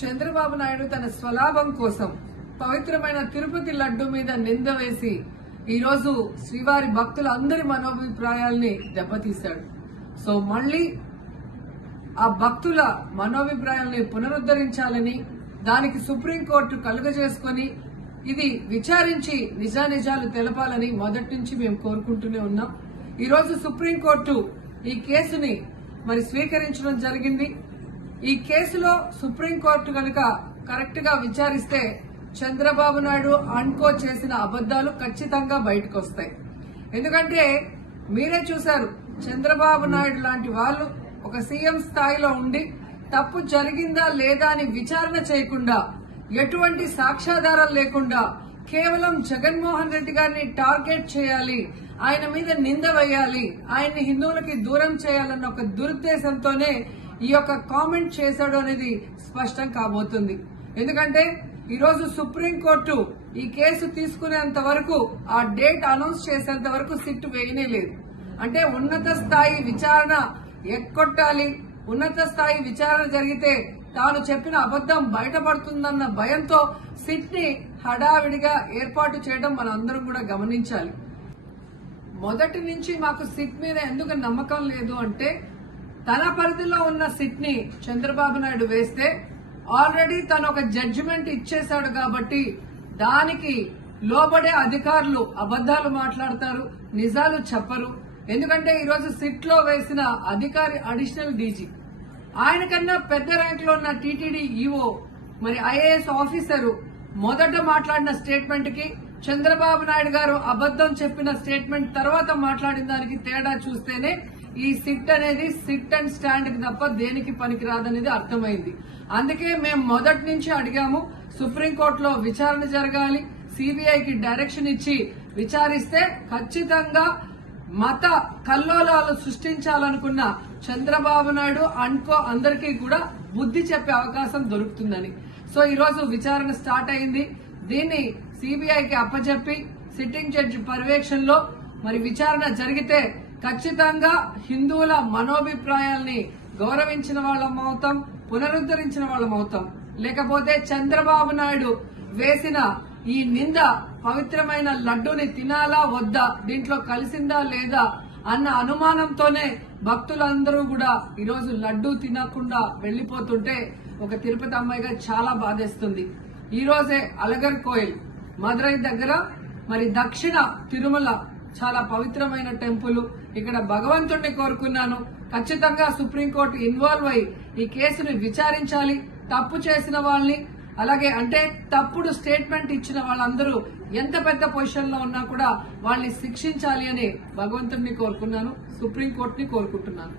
చంద్రబాబు నాయుడు తన స్వలాభం కోసం పవిత్రమైన తిరుపతి లడ్డు మీద నింద వేసి ఈరోజు శ్రీవారి భక్తులందరి మనోభిప్రాయాల్ని దెబ్బతీశాడు. సో మళ్లీ ఆ భక్తుల మనోభిప్రాయాల్ని పునరుద్ధరించాలని, దానికి సుప్రీంకోర్టు కలుగజేసుకుని ఇది విచారించి నిజానిజాలు తెలపాలని మొదటి నుంచి మేము కోరుకుంటూనే ఉన్నాం. ఈరోజు సుప్రీంకోర్టు ఈ కేసుని స్వీకరించడం జరిగింది. ఈ కేసులో సుప్రీంకోర్టు కనుక కరెక్ట్ గా విచారిస్తే చంద్రబాబు నాయుడు అన్కో చేసిన అబద్దాలు ఖచ్చితంగా బయటకు వస్తాయి. ఎందుకంటే మీరే చూశారు, చంద్రబాబు నాయుడు లాంటి వాళ్ళు ఒక సీఎం స్థాయిలో ఉండి తప్పు జరిగిందా లేదా అని విచారణ చేయకుండా, ఎటువంటి సాక్ష్యాధారాలు లేకుండా కేవలం జగన్మోహన్ రెడ్డి గారిని టార్గెట్ చేయాలి, ఆయన మీద నింద వేయాలి, ఆయన్ని హిందువులకి దూరం చేయాలన్న ఒక దురుద్దేశంతోనే ఈ యొక్క కామెంట్ చేశాడు అనేది స్పష్టం కాబోతుంది. ఎందుకంటే ఈరోజు సుప్రీంకోర్టు ఈ కేసు తీసుకునేంత వరకు, ఆ డేట్ అనౌన్స్ చేసేంత వరకు సిట్ వేయనే లేదు. అంటే ఉన్నత స్థాయి విచారణ ఎక్కొట్టాలి, ఉన్నత స్థాయి విచారణ జరిగితే తాను చెప్పిన అబద్దం బయటపడుతుందన్న భయంతో సిట్ ని హడావిడిగా ఏర్పాటు చేయడం మనందరం కూడా గమనించాలి. మొదటి నుంచి మాకు సిట్ మీద ఎందుకు నమ్మకం లేదు అంటే, తన పరిధిలో ఉన్న సిట్ ని చంద్రబాబు నాయుడు వేస్తే ఆల్రెడీ తను ఒక జడ్జిమెంట్ ఇచ్చేశాడు కాబట్టి దానికి లోబడే అధికారులు అబద్దాలు మాట్లాడతారు, నిజాలు చెప్పరు. ఎందుకంటే ఈరోజు సిట్ లో వేసిన అధికారి అడిషనల్ డీజీ, ఆయన కన్నా పెద్ద ర్యాంక్ లో ఉన్న టీటీడీ ఈఓ, ఐఏఎస్ ఆఫీసరు మొదట మాట్లాడిన స్టేట్మెంట్ కి చంద్రబాబు నాయుడు గారు అబద్దం చెప్పిన స్టేట్మెంట్ తర్వాత మాట్లాడిన దానికి తేడా చూస్తేనే ఈ సిట్ అనేది సిట్ అండ్ స్టాండ్ కి తప్ప దేనికి పనికిరాదనేది అర్థమైంది. అందుకే మేము మొదటి నుంచి అడిగాము, సుప్రీంకోర్టులో విచారణ జరగాలి, సిబిఐకి డైరెక్షన్ ఇచ్చి విచారిస్తే ఖచ్చితంగా మత కల్లోలాలు సృష్టించాలనుకున్న చంద్రబాబు నాయుడు అన్కో అందరికీ కూడా బుద్ధి చెప్పే అవకాశం దొరుకుతుందని. సో ఈరోజు విచారణ స్టార్ట్ అయింది. దీన్ని సిబిఐకి అప్పచెప్పి సిట్టింగ్ జడ్జి పర్యవేక్షణలో విచారణ జరిగితే ఖచ్చితంగా హిందువుల మనోభిప్రాయాల్ని గౌరవించిన వాళ్ళం అవుతాం, పునరుద్ధరించిన వాళ్ళం అవుతాం. లేకపోతే చంద్రబాబు నాయుడు వేసిన ఈ నింద పవిత్రమైన లడ్డూని తినాలా వద్దా, దీంట్లో కలిసిందా లేదా అన్న అనుమానంతోనే భక్తులందరూ కూడా ఈరోజు లడ్డూ తినకుండా వెళ్లిపోతుంటే ఒక తిరుపతి అమ్మాయిగా చాలా బాధేస్తుంది. ఈ రోజే అలగర్ కోయిల్ మదురై దగ్గర దక్షిణ తిరుమల చాలా పవిత్రమైన టెంపుల్, ఇక్కడ భగవంతుడిని కోరుకున్నాను. ఖచ్చితంగా సుప్రీంకోర్టు ఇన్వాల్వ్ అయి ఈ కేసుని విచారించాలి. తప్పు చేసిన వాళ్ళని, అలాగే అంటే తప్పుడు స్టేట్మెంట్ ఇచ్చిన వాళ్ళందరూ ఎంత పెద్ద పొజిషన్ లో ఉన్నా కూడా వాళ్ళని శిక్షించాలి అని భగవంతుడిని కోరుకున్నాను, సుప్రీంకోర్టుని కోరుకుంటున్నాను.